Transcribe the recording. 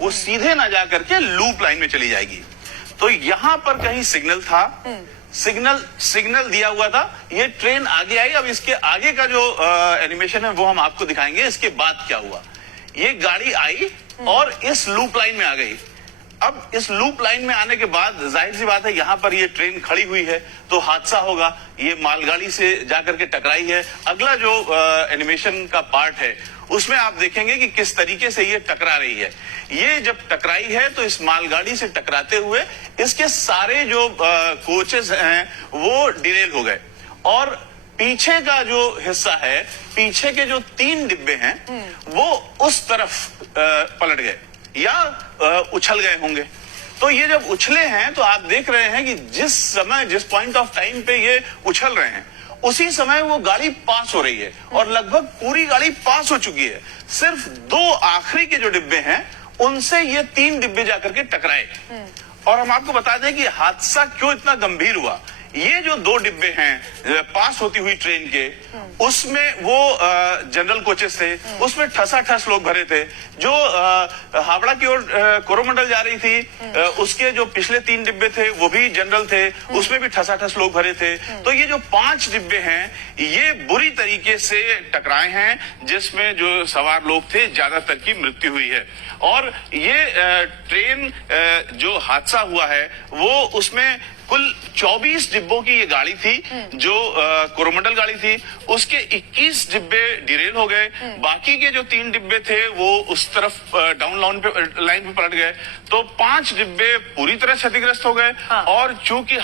वो सीधे ना जा करके लूप लाइन में चली जाएगी। तो यहां पर कहीं सिग्नल था, सिग्नल दिया हुआ था, ये ट्रेन आगे आई। अब इसके आगे का जो एनिमेशन है वो हम आपको दिखाएंगे। इसके बाद क्या हुआ, ये गाड़ी आई और इस लूप लाइन में आ गई। अब इस लूप लाइन में आने के बाद जाहिर सी बात है यहां पर ये ट्रेन खड़ी हुई है तो हादसा होगा। ये मालगाड़ी से जाकर के टकराई है। अगला जो एनिमेशन का पार्ट है उसमें आप देखेंगे कि किस तरीके से ये टकरा रही है। ये जब टकराई है तो इस मालगाड़ी से टकराते हुए इसके सारे जो कोचेस हैं वो डिरेल हो गए और पीछे का जो हिस्सा है, पीछे के जो 3 डिब्बे हैं वो उस तरफ पलट गए या उछल गए होंगे। तो ये जब उछले हैं तो आप देख रहे हैं कि जिस समय, जिस पॉइंट ऑफ टाइम पे ये उछल रहे हैं उसी समय वो गाड़ी पास हो रही है और लगभग पूरी गाड़ी पास हो चुकी है। सिर्फ 2 आखिरी के जो डिब्बे हैं उनसे ये 3 डिब्बे जाकर के टकराए। और हम आपको बता दें कि हादसा क्यों इतना गंभीर हुआ। ये जो 2 डिब्बे हैं पास होती हुई ट्रेन के, उसमें वो जनरल कोचेस थे, उसमें ठसाठस लोग भरे थे। जो हावड़ा की ओर कोरोमंडल जा रही थी उसके जो पिछले 3 डिब्बे थे वो भी जनरल थे, उसमें भी ठसाठस लोग भरे थे। तो ये जो 5 डिब्बे हैं ये बुरी तरीके से टकराए हैं, जिसमें जो सवार लोग थे ज्यादातर की मृत्यु हुई है। और ये ट्रेन जो हादसा हुआ है वो उसमें कुल 24 डिब्बों की ये गाड़ी थी जो कोरोमंडल गाड़ी थी। उसके 21 डिब्बे डिरेल हो गए, बाकी के जो 3 डिब्बे थे वो उस तरफ डाउन लाइन पे पलट गए। तो 5 डिब्बे पूरी तरह क्षतिग्रस्त हो गए। और चूंकि